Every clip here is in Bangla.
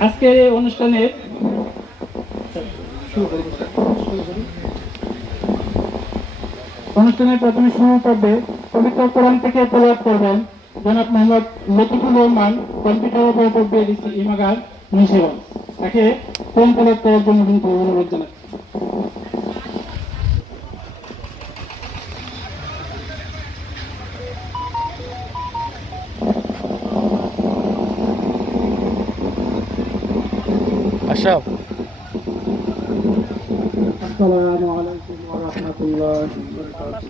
আজকের এই অনুষ্ঠানের। অনুষ্ঠানের প্রথমে শুরু করবে পবিত্র কোরআন থেকে তেলাওয়াত করবেন জনাব মোহাম্মদ লতিফুর রহমান, কম্পিউটার ইমাগার মুন্সিগঞ্জ তাকে কোন তেলাওয়াত করার জন্য কিন্তু অনুরোধ জানাচ্ছি السلام عليكم ورحمة الله وبركاته.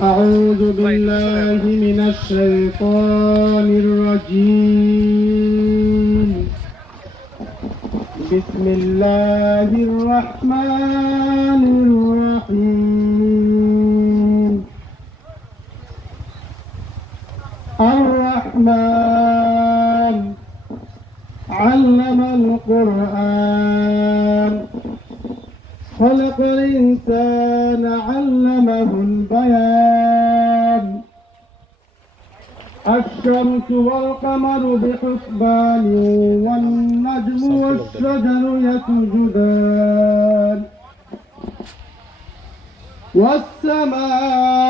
أعوذ بالله من الشيطان الرجيم. بسم الله الرحمن الرحيم. الرحمن علم القرآن. خلق الإنسان علمه البيان. الشمس والقمر بحسبان والنجم والشجر يسجدان. والسماء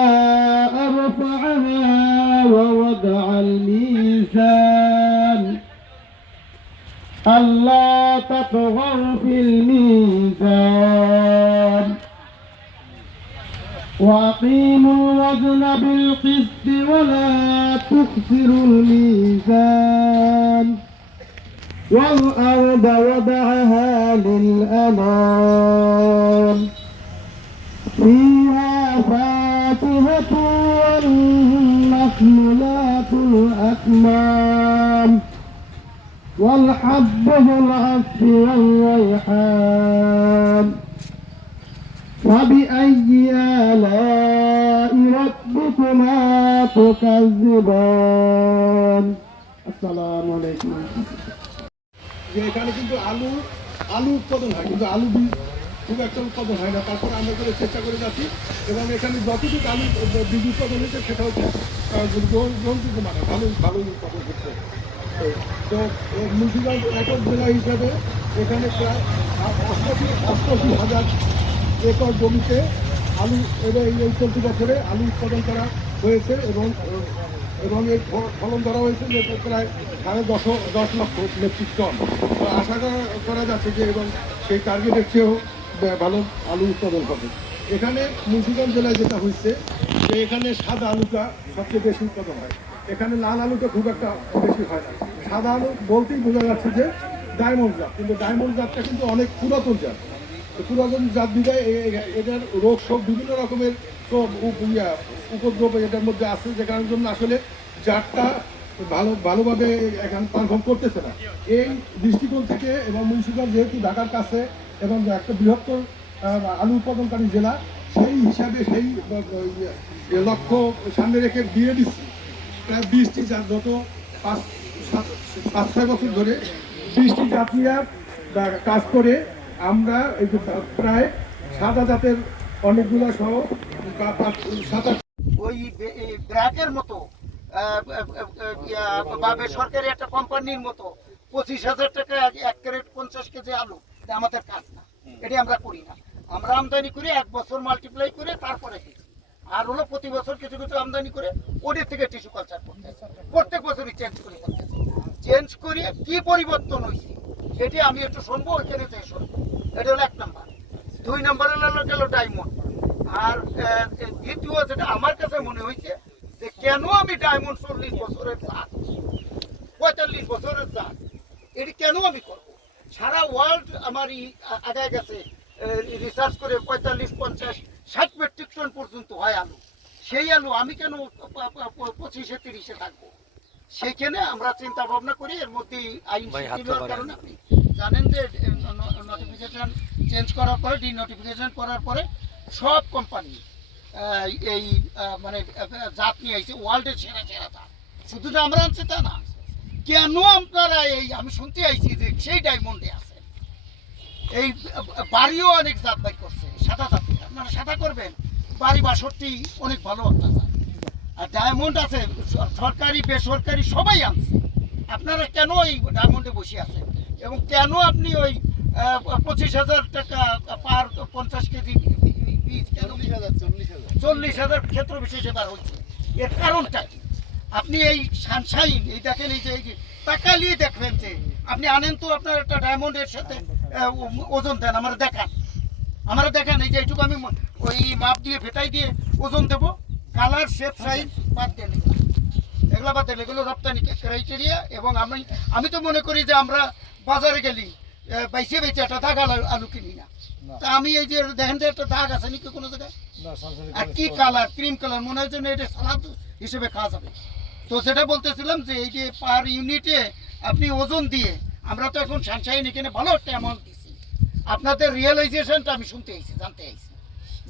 رفعها ووضع الميزان. ألا تطغوا في الميزان. وأقيموا الوزن بالقسط ولا تخسروا الميزان. والأرض وضعها للأنام. فيها فاكهة والنخل ذات الأكمام. والحب ذو العصف والريحان فبأي آلاء ربكما تكذبان السلام عليكم যে এখানে কিন্তু আলু আলু উৎপাদন হয় কিন্তু আলু বীজ খুব একটা উৎপাদন হয় না তারপর আমরা করে চেষ্টা করে যাচ্ছি এবং এখানে যতটুকু আলু বীজ উৎপাদন হয়েছে সেটা হচ্ছে আহ, গ্রহণ- গ্রহণযোগ্য মানে ভালো ভালো উৎপাদন হচ্ছে তো- মুন্সিগঞ্জ একক জেলা হিসাবে এখানে প্রায় অষ্টাশি অষ্টাশি হাজার একর জমিতে আলু এবং এই চলতি বছরে আলু উৎপাদন করা হয়েছে এবং এবং এই ফলন ধরা হয়েছে যে প্রায় সাড়ে দশ দশ লক্ষ মেট্রিক টন। তো আশা করা- করা যাচ্ছে যে এবং সেই টার্গেটের চেয়েও ভালো আলু উৎপাদন হবে। এখানে মুন্সিগঞ্জ জেলায় যেটা হয়েছে, যে এখানে সাদা আলুটা সবচেয়ে বেশি উৎপাদন হয়। এখানে লাল আলুটা খুব একটা বেশি হয় না। সাদা আলু বলতেই বোঝা যাচ্ছে যে ডায়মন্ড জাত, কিন্তু ডায়মন্ড জাতটা কিন্তু অনেক পুরাতন জাত। পুরাতন জাত এ- এটার রোগ সব বিভিন্ন রকমের সব উপদ্রব এটার মধ্যে আছে, যে কারণের জন্য আসলে জাতটা ভালো, ভালোভাবে এখন পারফর্ম করতেছে না। এই দৃষ্টিকোণ থেকে এবং মুন্সিগঞ্জ যেহেতু ঢাকার কাছে এবং একটা বৃহত্তর আলু উৎপাদনকারী জেলা, সেই হিসাবে সেই ইয়ে লক্ষ্য সামনে রেখে দিয়ে দিচ্ছি। প্রায় বিশটি জাত গত পাঁচ সাত- পাঁচ ছয় বছর ধরে বিশটি জাত নিয়ে কাজ করে। আমরা এই প্রায় সাদা জাতের অনেকগুলো সহ পাঁচ- ওই ব্র্যাকের মতো বা বেসরকারি একটা কোম্পানির মতো পঁচিশ হাজার টাকা এক- ক্যারেট পঞ্চাশ কেজি আলু আমাদের কাজ না। এটি আমরা করি না। আমরা আমদানি করে এক বছর মাল্টিপ্লাই করে তারপরে দিই। আর হলো প্রতি বছর কিছু কিছু আমদানি করে ওদের থেকে টিস্যু কালচার করতে প্রত্যেক বছরই চেঞ্জ করে করতেছে চেঞ্জ করে কি পরিবর্তন হয়েছে, সেটি আমি একটু শুনব, ওইখানে যে শুনব। এটা হলো এক নাম্বার। দুই নম্বর হলো গেল ডায়মন্ড আর দ্বিতীয় যেটা আমার কাছে মনে হয়েছে যে কেন আমি ডায়মন্ড চল্লিশ বছরের জাত, পঁয়তাল্লিশ বছরের জাত, এটি কেন আমি করব? সারা ওয়ার্ল্ড আমার আগায় গেছে রিসার্চ করে পঁয়তাল্লিশ, পঞ্চাশ ষাট মেট্রিক টন পর্যন্ত হয় আলু। সেই আলু আমি কেন পঁচিশে তিরিশে থাকব? সেইখানে আমরা চিন্তা ভাবনা করি এর মধ্যে আইন। কারণে আপনি জানেন যে নোটিফিকেশন চেঞ্জ করার পরে ডি নোটিফিকেশন করার পরে সব কোম্পানি এই মানে জাত নিয়ে আইছে ওয়ার্ল্ডের সেরা সেরা জাত। শুধু যে আমরা আনছি তা না কেন আপনারা এই আমি শুনতে আইছি যে সেই ডায়মন্ডে আছে। এই বাড়িও অনেক জাত বাই করছে সাদা জাতি। আপনারা সাদা করবেন। বাড়ি বাষট্টি অনেক ভালো জাত আর ডায়মন্ড আছে সরকারি বেসরকারি সবাই আনছে। আপনারা কেন ওই ডায়মন্ডে বসে আছেন? এবং কেন আপনি ওই পঁচিশ হাজার টাকা পার পঞ্চাশ কেজি বীজ কেন চল্লিশ হাজার ক্ষেত্র বিশেষে বার হচ্ছে। এর কারণটা কি? আপনি এই সানশাইন এই দেখেন এই যে এই যে তাকালিয়ে দেখবেন যে আপনি আনেন তো আপনার একটা ডায়মন্ডের সাথে ওজন দেন আমার দেখান। আমার দেখেন এই যে এইটুকু আমি ওই মাপ দিয়ে ফেটাই দিয়ে ওজন দেব। কালার শেপ সাইজ বাদ দেন এগুলো। এগুলো বাদ দেন এগুলো রপ্তানি ক্রাইটেরিয়া এবং আমি আমি তো মনে করি যে আমরা বাজারে গেলি বাইসে বেঁচে একটা দাগ আলু আলু কিনি না। তা আমি এই যে দেখেন যে একটা দাগ আছে নাকি কোনো জায়গায়? আর কি কালার ক্রিম কালার? মনে হয় যেন এটা সালাদ হিসেবে খাওয়া যাবে। তো সেটা বলতেছিলাম যে এই যে পার ইউনিটে আপনি ওজন দিয়ে আমরা তো এখন সানশাইন এখানে ভালো একটা অ্যামাউন্ট দিচ্ছি। আপনাদের রিয়েলাইজেশনটা আমি শুনতে আইছি জানতে আইছি।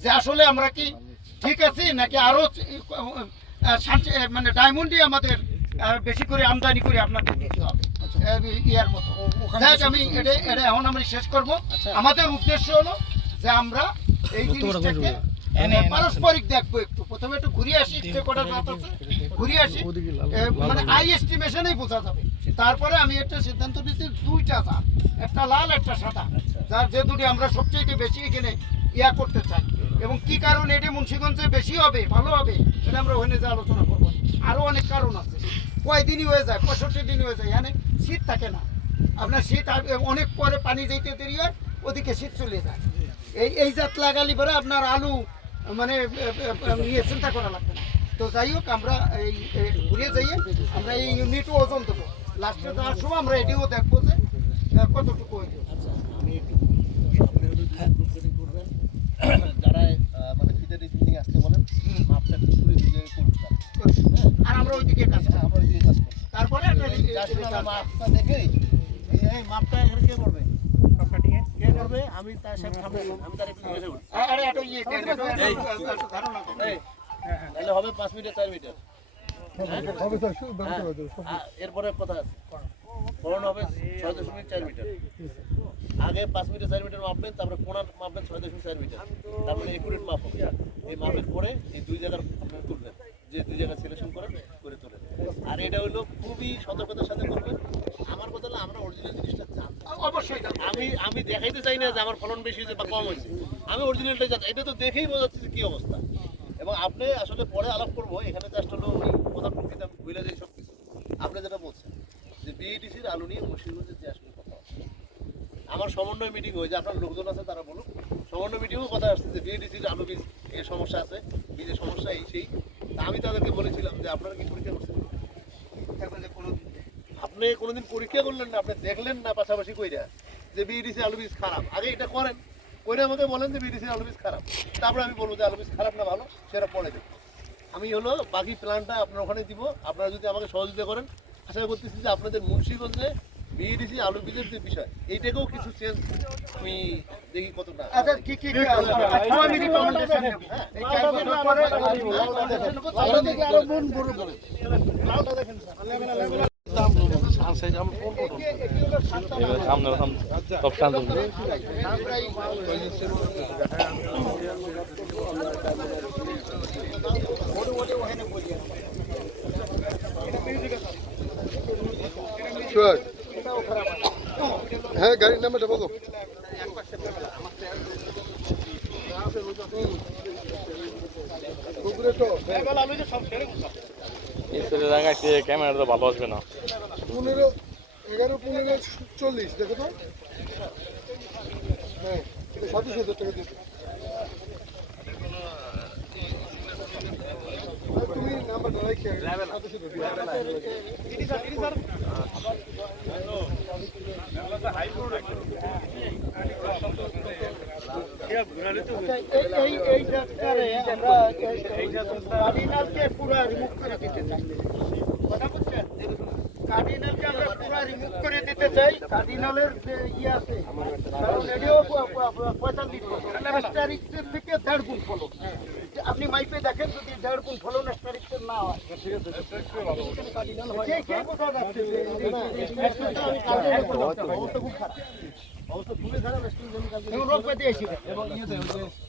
যে আসলে আমরা কি ঠিক আছি নাকি আরও মানে ডায়মন্ডই আমাদের বেশি করে আমদানি করে আপনাদের দিতে হবে ইয়ার মতো। যাই হোক, আমি এটা এটা এখন আমি শেষ করব। আমাদের উদ্দেশ্য হলো যে আমরা এই জিনিসটাকে মানে পারস্পরিক দেখব একটু। প্রথমে একটু ঘুরে আসি যে কটা জাত আছে ঘুরে আসি। মানে আই এস্টিমেশনেই বোঝা যাবে। তারপরে আমি একটা সিদ্ধান্ত নিচ্ছি দুইটা জাত একটা লাল একটা সাদা। যার যে দুটি আমরা সবচেয়ে বেশি এখানে ইয়া করতে চাই। এবং কি কারণে এটি মুন্সিগঞ্জে বেশি হবে, ভালো হবে, সেটা আমরা ওখানে যে আলোচনা করব। আরও অনেক কারণ আছে। কয়দিনই হয়ে যায়, পঁয়ষট্টি দিন হয়ে যায়, এখানে শীত থাকে না। আপনার শীত অনেক পরে পানি যাইতে দেরি হয়, ওদিকে শীত চলে যায়। এই এই জাত লাগালি পরে আপনার আলু মানে নিয়ে চিন্তা করা লাগবে না। তো যাই হোক, আমরা এই ঘুরে যাইয়ে আমরা এই ইউনিটও ওজন দেবো। লাস্টে যাওয়ার সময় আমরা এটিও দেখব যে কতটুকু হইল। আমি তার সাথে আমি তার একটু জিজ্ঞাসা করি আরে ইয়ে দেন, একটা- একটা- একটা ধারণা তাহলে হবে পাঁচ মিটার চার মিটার হবে স্যার শুধু ব্যবস্থা করে দেবো এরপরে কথা আছে। ফলন হবে ছয় দশমিক চার মিটার। আগে পাঁচ মিটার চার মিটার মাপবেন তারপরে কোনার মাপবেন ছয় দশমিক চার মিটার। তারপরে একুরেট মাপ হবে। এই মাপের পরে এই দুই জায়গার আপনার তুলবেন। যে দুই জায়গা সিলেকশন করেন করে তোলেন আর এটা হলো খুবই সতর্কতার সাথে করবেন আমার কথা হলো আমরা অরিজিনাল জিনিসটা অবশ্যই আমি আমি দেখাইতে চাই না যে আমার ফলন বেশি হয়েছে বা কম হয়েছে। আমি অরিজিনালটা জানি এটা তো দেখেই বোঝাচ্ছি যে কি অবস্থা। এবং আপনি আসলে পরে আলাপ করব এখানে জাস্ট হলো ওই কথা প্রকৃতি আমি যাই সব কিছু আপনি যেটা বলছেন যে বিএডিসির আলু নিয়ে মুর্শিদগঞ্জের যে আসলে কথা আমার সমন্বয় মিটিং হয়েছে আপনার লোকজন আছে তারা বলুক। সমন্বয় মিটিংও কথা আসছে যে বিএডিসির আলু বীজ এর সমস্যা আছে বীজের সমস্যা এই সেই। তা আমি তাদেরকে বলেছিলাম যে আপনারা কি পরীক্ষা করছেন দেখবেন যে কোনো দিন আপনি কোনোদিন পরীক্ষা করলেন না আপনি দেখলেন না পাশাপাশি কইরা যে বিডিসি আলু বীজ খারাপ। আগে এটা করেন করে আমাকে বলেন যে বিডিসি আলু বীজ খারাপ। তারপরে আমি বলব যে আলু বীজ খারাপ না ভালো সেটা পরে দেবো আমি হলো বাকি প্ল্যানটা আপনার ওখানে দিব আপনারা যদি আমাকে সহযোগিতা করেন আশা করতেছি যে আপনাদের মুন্সিগঞ্জে বিডিসি আলু বীজের যে বিষয় এইটাকেও কিছু চেঞ্জ আমি দেখি কতটা আচ্ছা কি কি আমি হ্যাঁ গাড়ির নাম্বারটা বলো। এই ছেলে লাগাইছে ক্যামেরাটা ভালো আসবে না। পনেরো এগারো পনেরো চল্লিশ দেখো তো। হ্যাঁ এটা সাতাশ হাজার টাকা দিতে তুমি নাম্বারটা রাখি সাতাশ হাজার এই এই এই আমরা পুরো রিমুভ করে দিতে চাই। কার্ডিনালকে আমরা পুরো রিমুভ করে দিতে চাই। কার্ডিনালের ইয়ে আছে, কারণ এটিও পঁয়তাল্লিশ বছর। থেকে দেড় গুণ আপনি মাইপে দেখেন, যদি দেড় গুণ ফলন অ্যাস্টারিক্সের না হয়। বোঝা যাচ্ছে। অবস্থা খুব খারাপ অবস্থা খুবই খারাপ। এবং ইয়ে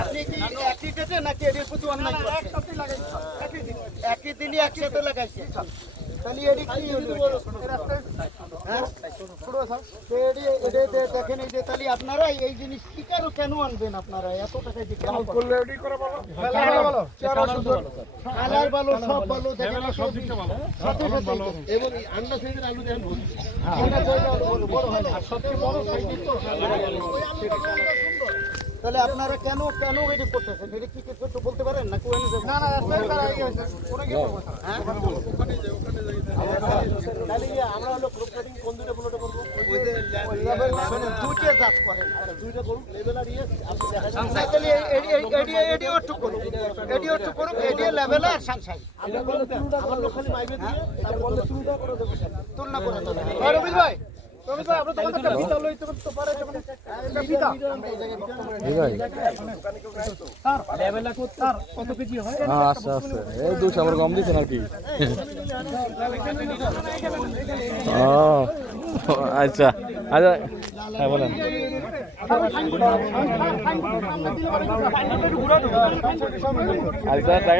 আপনি কি একই ডেটে নাকি এর প্রতি অন্যায় করছেন? একই দিনই একসাথে লাগাইছে তাহলে এটি কি হলো? হ্যাঁ? দেখেন এই যে তাহলে আপনারা এই জিনিস স্টিকারও কেন আনবেন আপনারা? এত টাকা দিয়ে কেন করলে কালার ভালো। সব ভালো। দেখেন সব দিকটা ভালো। সাথে সাথে এবং আন্ডা সাইজের আলু দেখেন ভর্তি। তাহলে আপনারা কেন কেন এটি করতেছেন? এটা কি কিছু একটু বলতে পারেন না না না ইয়ে আমরা হলো গ্রুপ কোন দুটো করব জাত করেন। করুন লেভেল আর ইয়ে আপনি দেখা না, তাহলে এই- এই- এই- এডি একটু করুন। এডিও একটু করুন। এডি লেভেল আর সানশাইন আমার লোক খালি মাইবে দিয়ে তার বললে তুলনা করে দেবো তুলনা করে দেবেন ভাই রবিল ভাই আচ্ছা আচ্ছা। এই দিচ্ছে নাকি? আচ্ছা। আচ্ছা হ্যাঁ বলেন।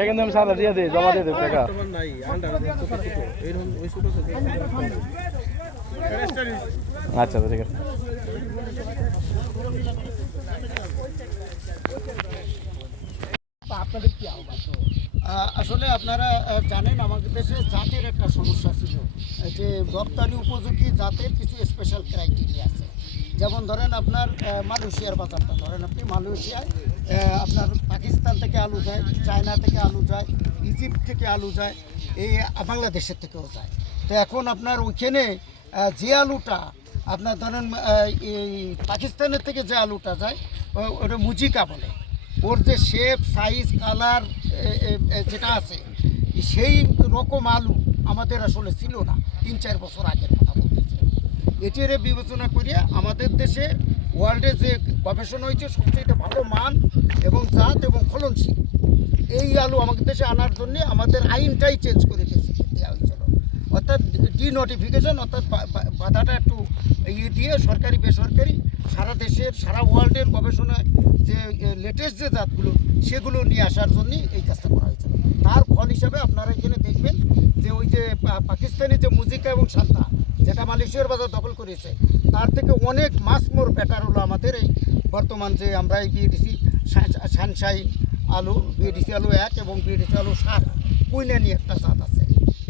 কিন্তু আমি জমা দিয়ে দিই টাকা। আচ্ছা ঠিক আছে। আসলে আপনারা জানেন আমাদের দেশে জাতের একটা সমস্যা ছিল। যে রপ্তানি উপযোগী জাতের কিছু স্পেশাল ক্রাইটেরিয়া আছে। যেমন ধরেন আপনার মালয়েশিয়ার বাজারটা। ধরেন আপনি মালয়েশিয়ায় আপনার পাকিস্তান থেকে আলু যায়, চায়না থেকে আলু যায়, ইজিপ্ট থেকে আলু যায়, এই বাংলাদেশের থেকেও যায়। তো এখন আপনার ওইখানে যে আলুটা আপনার ধরেন এই পাকিস্তানের থেকে যে আলুটা যায় ওটা মুজিকা বলে। ওর যে শেপ সাইজ কালার যেটা আছে, সেই রকম আলু আমাদের আসলে ছিল না, তিন চার বছর আগের কথা বলতেছে। এটির বিবেচনা করিয়া আমাদের দেশে ওয়ার্ল্ডে যে গবেষণা হয়েছে, সবচেয়ে ভালো মান এবং জাত এবং ফলনশীল। এই আলু আমাদের দেশে আনার জন্য আমাদের আইনটাই চেঞ্জ করে অর্থাৎ ডিনোটিফিকেশন অর্থাৎ বা- বা- বাধাটা একটু ইয়ে দিয়ে সরকারি, বেসরকারি, সারা দেশের, সারা ওয়ার্ল্ডের গবেষণায় যে লেটেস্ট যে জাতগুলো, সেগুলো নিয়ে আসার জন্যই এই কাজটা করা হয়েছে। তার ফল হিসাবে আপনারা এখানে দেখবেন যে ওই যে পাকিস্তানি যে মুজিকা এবং সান্তা, যেটা মালয়েশিয়ার বাজার দখল করেছে, তার থেকে অনেক মাস মোর বেটার হলো আমাদের এই বর্তমান যে আমরা এই বিএডিসি সানশাইন আলু, বিএডিসি আলু এক এবং বিএডিসি আলু সাত কুইনানি একটা জাত আছে।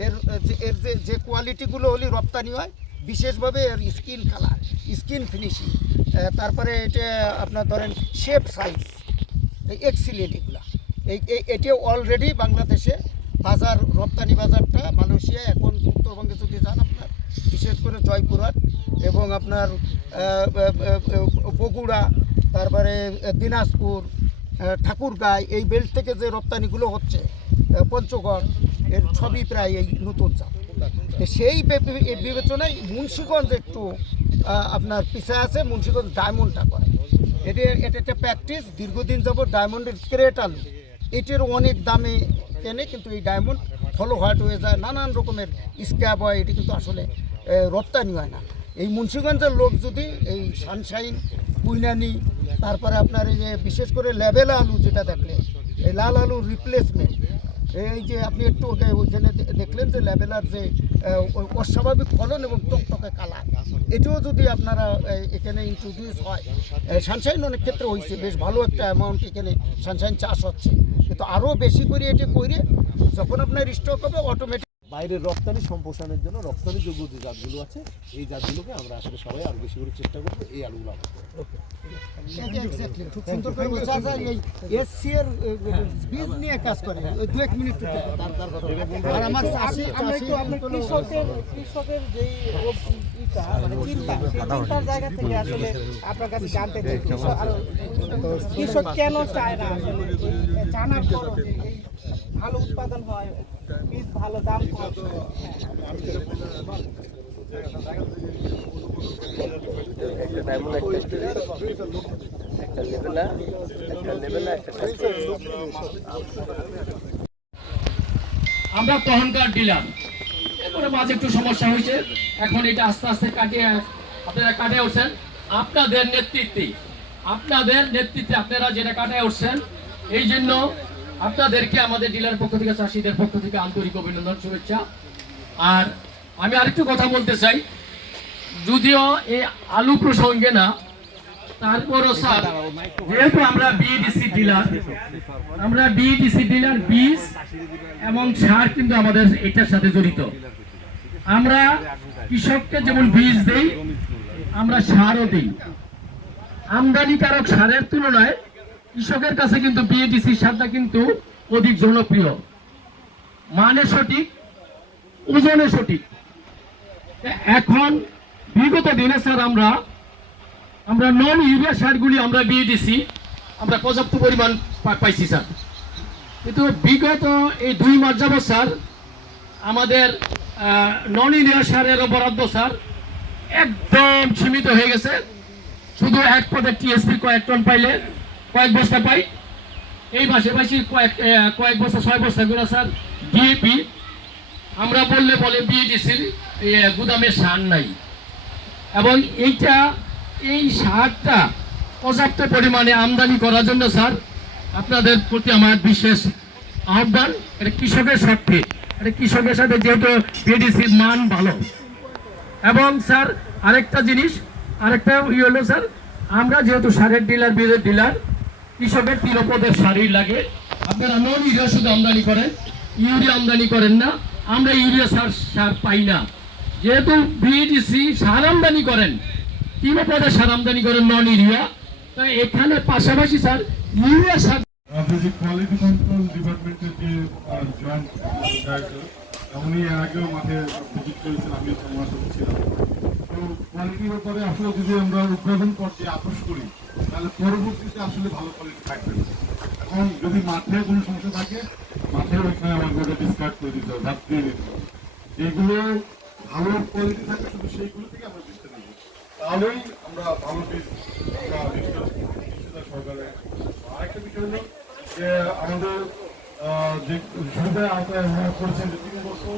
এর যে এর যে যে কোয়ালিটিগুলো হলে রপ্তানি হয় বিশেষভাবে এর স্কিন কালার স্কিন ফিনিশিং তারপরে এটা আপনার ধরেন শেপ সাইজ এই এক্সিলেন্ট এগুলা। এই এই- এটি অলরেডি বাংলাদেশে বাজার রপ্তানি বাজারটা মালয়েশিয়া এখন উত্তরবঙ্গে যদি যান আপনার বিশেষ করে জয়পুরহাট এবং আপনার বগুড়া তারপরে দিনাজপুর আহ, ঠাকুরগাঁও এই বেল্ট থেকে যে রপ্তানিগুলো হচ্ছে পঞ্চগড় এর সবই প্রায় এই নতুন জাত সেই বিবেচনায় মুন্সীগঞ্জ একটু আপনার পিছিয়ে আছে, মুন্সিগঞ্জ ডায়মন্ডটা করে। এটা এটা একটা প্র্যাকটিস দীর্ঘদিন যাবত ডায়মন্ডের ক্রেট আলু এটির অনেক দামে কেনে, কিন্তু এই ডায়মন্ড ফলো হোয়াইট হয়ে যায়, নানান রকমের স্ক্যাব হয়, এটি কিন্তু আসলে রপ্তানি হয় না। এই মুন্সীগঞ্জের লোক যদি এই সানশাইন কুইনানি তারপরে আপনার এই যে বিশেষ করে লেবেলা আলু যেটা দেখলেন এই লাল আলুর রিপ্লেসমেন্ট এই যে আপনি একটু ওইখানে দেখলেন যে লেভেলার যে অস্বাভাবিক ফলন এবং টকটকে কালার। এটিও যদি আপনারা এখানে ইন্ট্রোডিউস হয় সানশাইন অনেক ক্ষেত্রে হয়েছে, বেশ ভালো একটা অ্যামাউন্ট এখানে সানশাইন চাষ হচ্ছে। কিন্তু আরও বেশি করে এটি করে যখন আপনার স্টক হবে অটোমেটিক বাইরের রপ্তানি সম্প্রসারণের জন্য রপ্তানি যোগ্য যে জাতগুলো আছে এই জাতগুলোকে আমরা আসলে সবাই আরও বেশি করে চেষ্টা করব এই আলুগুলো কৃষক কেন চায় না? জানার ভালো উৎপাদন হয় বীজ ভালো একটা আমরা ডিলার। এরপরে মাঝে একটু সমস্যা হয়েছে। এখন এটা আস্তে আস্তে কাটিয়ে আপনারা কাটিয়ে উঠছেন। আপনাদের নেতৃত্বে আপনাদের নেতৃত্বে আপনারা যেটা কাটিয়ে উঠছেন, এই জন্য আপনাদেরকে আমাদের ডিলার পক্ষ থেকে, চাষিদের পক্ষ থেকে আন্তরিক অভিনন্দন, শুভেচ্ছা। আর আমি আরেকটু কথা বলতে চাই। যদিও এই আলু প্রসঙ্গে না, তারপরও স্যার, যেহেতু আমরা বিডিসি ডিলার আমরা বিডিসি ডিলার বীজ এবং সার কিন্তু আমাদের এটার সাথে জড়িত। আমরা কৃষককে যেমন বীজ দেই, আমরা সারও দিই। আমদানিকারক সারের তুলনায় কৃষকের কাছে কিন্তু বিএডিসি সারটা কিন্তু অধিক জনপ্রিয়। মানে সঠিক, ওজনে সঠিক। এখন বিগত দিনে স্যার আমরা আমরা নন ইউরিয়া সারগুলি আমরা বিএডিসি আমরা পর্যাপ্ত পরিমাণ পাইছি স্যার। কিন্তু বিগত এই দুই মাস যাবৎ স্যার, আমাদের নন ইউরিয়া সারের বরাদ্দ স্যার একদম সীমিত হয়ে গেছে। শুধু এক পদে টিএসপি কয়েক টন পাইলে কয়েক বস্তা পাই। এই মাসে কয়েক কয়েক বস্তা, ছয় বস্তা করে, স্যার। ডিএপি আমরা বললে বলে বিএডিসির গুদামে সার নাই। এবং এইটা, এই সারটা পর্যাপ্ত পরিমাণে আমদানি করার জন্য, স্যার, আপনাদের প্রতি আমার বিশেষ আহ্বান। এটা কৃষকের স্বার্থে। এটা কৃষকের সাথে যেহেতু বিডিসির মান ভালো। এবং, স্যার, আরেকটা জিনিস, আরেকটা ইয়ে হলো, স্যার, আমরা যেহেতু সারের ডিলার বীজের ডিলার কৃষকের তিরপদের সারই লাগে। আপনারা নন ইউরিয়া শুধু আমদানি করেন, ইউরিয়া আমদানি করেন না, আমরা ইউরিয়া সার সার পাই না। যেহেতু বিডিসি সার আমদানি করেন তিন পদে সার আমদানি করেন নন ইউরিয়া তাই এখানে পাশাপাশি স্যার, ইউরিয়া সার এর আগেও মাঠে ভিজিট করেছেন, আমিও সাথে ছিলাম। কোয়ালিটির ব্যাপারে আসলে যদি আমরা উৎপাদন পর্যায়ে আপোষ করি, তাহলে পরবর্তীতে আসলে ভালো কোয়ালিটি থাকবে। এখন যদি মাঠে কোনো সমস্যা থাকে, মাঠে ওইখানে আমাকে ওটা ডিসকার্ড করে দিতে হবে দিয়ে দিতে হবে। যেগুলো ভালো কোয়ালিটি থাকে, শুধু সেইগুলো থেকে আমরা বীজটা নেব। তাহলেই আমরা ভালো বীজ আমরা সহকারে আরেকটা বিষয় হলো যে আমাদের যে সুবিধা আওতায় করেছেন যে তিন বছর